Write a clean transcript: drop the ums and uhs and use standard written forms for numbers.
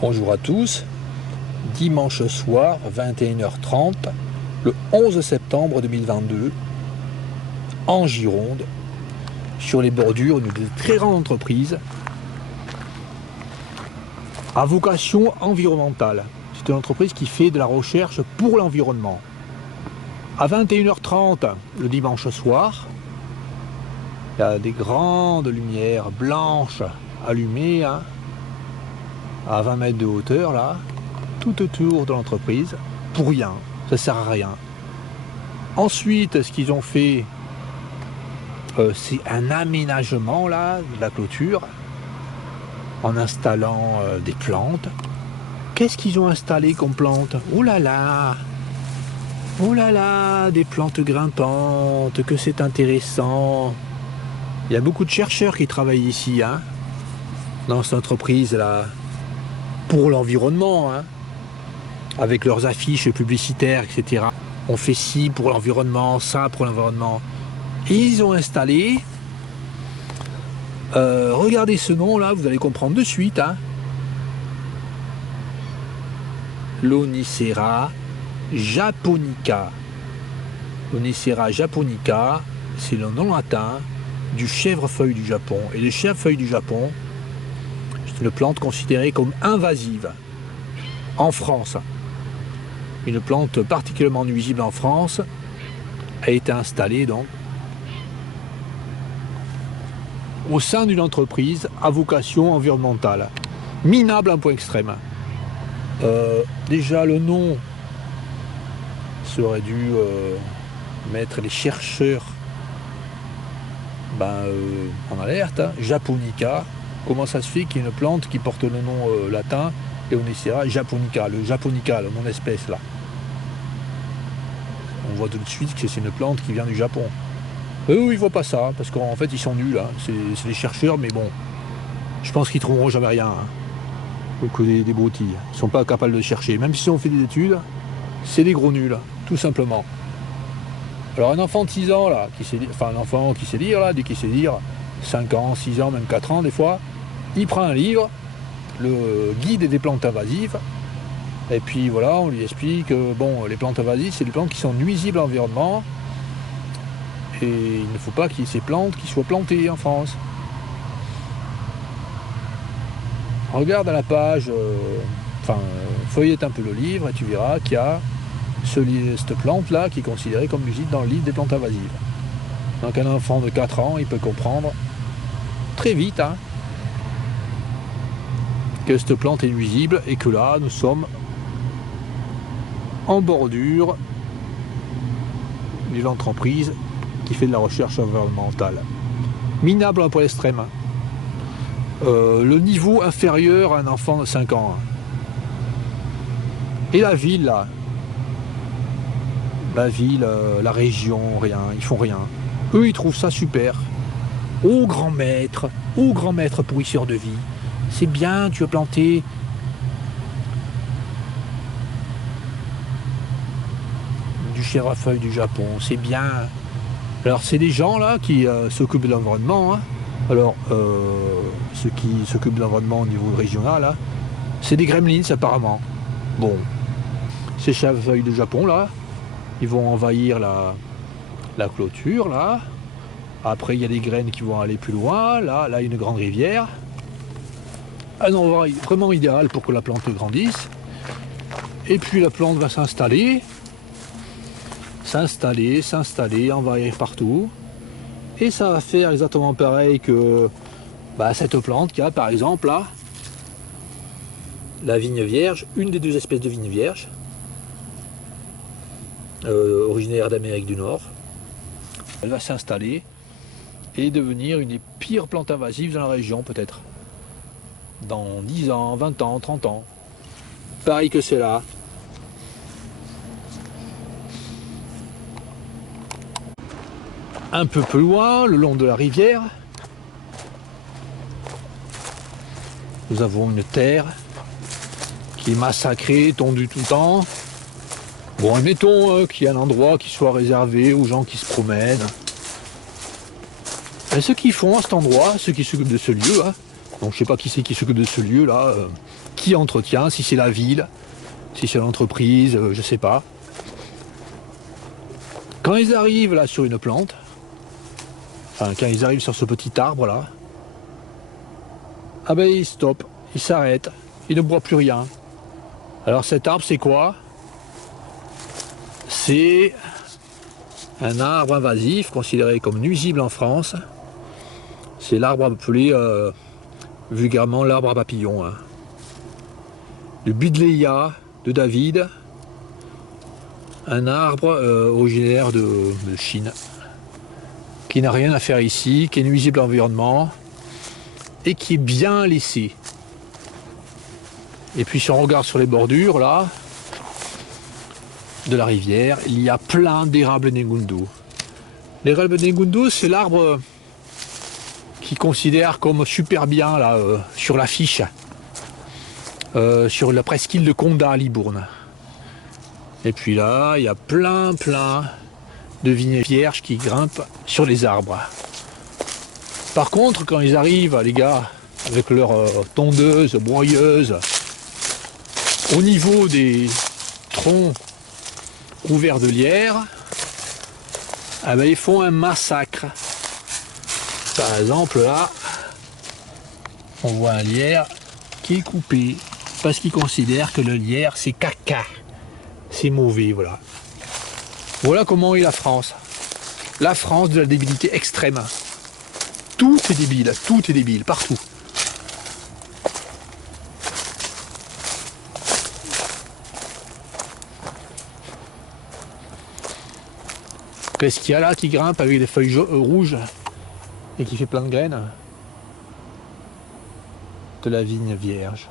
Bonjour à tous, dimanche soir 21h30, le 11 septembre 2022, en Gironde, sur les bordures d'une très grande entreprise à vocation environnementale. C'est une entreprise qui fait de la recherche pour l'environnement. À 21h30 le dimanche soir, il y a des grandes lumières blanches allumées, à 20 mètres de hauteur, là, tout autour de l'entreprise, pour rien, ça sert à rien. Ensuite, ce qu'ils ont fait, c'est un aménagement là, de la clôture, en installant des plantes. Qu'est-ce qu'ils ont installé comme plantes? Oh là là! Oh là là! Des plantes grimpantes, que c'est intéressant! Il y a beaucoup de chercheurs qui travaillent ici, dans cette entreprise là, pour l'environnement, avec leurs affiches publicitaires, etc. On fait ci pour l'environnement, ça pour l'environnement. Et ils ont installé, regardez ce nom là, vous allez comprendre de suite, Lonicera japonica. Lonicera japonica, c'est le nom latin du chèvrefeuille du Japon. Et le chèvrefeuille du Japon, c'est une plante considérée comme invasive en France. Une plante particulièrement nuisible en France a été installée donc au sein d'une entreprise à vocation environnementale, minable à un point extrême. Déjà le nom serait dû mettre les chercheurs en alerte. Japonica, comment ça se fait qu'il y ait une plante qui porte le nom latin Lonicera japonica, le japonica, le nom d'espèce là. On voit tout de suite que c'est une plante qui vient du Japon. Eux, ils ne voient pas ça, parce qu'en fait, ils sont nuls. C'est des chercheurs, mais bon, je pense qu'ils ne trouveront jamais rien. Que des broutilles. Ils ne sont pas capables de chercher. Même s'ils ont fait des études, c'est des gros nuls, tout simplement. Alors, un enfant de 6 ans, là, un enfant qui sait lire, là, dès qu'il sait lire, 5 ans, 6 ans, même 4 ans, des fois, il prend un livre, le guide des plantes invasives, et puis voilà, on lui explique que les plantes invasives, c'est des plantes qui sont nuisibles à l'environnement, et il ne faut pas qu'il y ait ces plantes qui soient plantées en France. Regarde à la page, feuillette un peu le livre, et tu verras qu'il y a cette plante-là qui est considérée comme nuisible dans le livre des plantes invasives. Donc un enfant de 4 ans, il peut comprendre très vite que cette plante est nuisible et que là, nous sommes en bordure d'une entreprise qui fait de la recherche environnementale. Minable à un point extrême. Le niveau inférieur à un enfant de 5 ans. Et la ville, là, la région, rien, ils font rien. Eux, ils trouvent ça super. Ô grand maître pourrisseur de vie, c'est bien, tu as planté du chèvrefeuille du Japon, c'est bien. Alors, c'est des gens, là, qui s'occupent de l'environnement, Alors, ceux qui s'occupent de l'environnement au niveau régional, c'est des gremlins, apparemment. Bon, ces chèvrefeuilles du Japon, là, ils vont envahir la clôture, là. Après, il y a des graines qui vont aller plus loin. Là, il y a une grande rivière. Un endroit vraiment idéal pour que la plante grandisse. Et puis, la plante va s'installer, envahir partout. Et ça va faire exactement pareil que cette plante qui a, par exemple, là, la vigne vierge, une des 2 espèces de vigne vierge, originaire d'Amérique du Nord. Elle va s'installer et devenir une des pires plantes invasives dans la région, peut-être. Dans 10 ans, 20 ans, 30 ans. Pareil que c'est là. Un peu plus loin, le long de la rivière, nous avons une terre qui est massacrée, tondue tout le temps. Bon, admettons qu'il y a un endroit qui soit réservé aux gens qui se promènent. Et ce qu'ils font à cet endroit, ceux qui s'occupent de ce lieu, Donc je sais pas qui c'est qui s'occupe de ce lieu là, qui entretient, si c'est la ville, si c'est l'entreprise, je sais pas. Quand ils arrivent là sur une plante, enfin quand ils arrivent sur ce petit arbre là, ah ben ils stoppent, ils s'arrêtent, ils ne boivent plus rien. Alors cet arbre c'est quoi? C'est un arbre invasif considéré comme nuisible en France. C'est l'arbre appelé vulgairement l'arbre à papillon. Hein. Le Buddleia de David, un arbre originaire de Chine, qui n'a rien à faire ici, qui est nuisible à l'environnement et qui est bien laissé. Et puis si on regarde sur les bordures là de la rivière, il y a plein d'érables Negundu. L'érable Negundu, c'est l'arbre qui considère comme super bien là, sur l'affiche, sur la presqu'île de Condat à Libourne. Et puis là, il y a plein de vignes vierges qui grimpent sur les arbres. Par contre, quand ils arrivent, les gars, avec leur tondeuse, broyeuse, au niveau des troncs couverts de lierre, eh ben, ils font un massacre. Par exemple, là, on voit un lierre qui est coupé parce qu'ils considèrent que le lierre, c'est caca. C'est mauvais, voilà. Voilà comment est la France. La France de la débilité extrême. Tout est débile, partout. Qu'est-ce qu'il y a là qui grimpe avec des feuilles rouges et qui fait plein de graines? De la vigne vierge.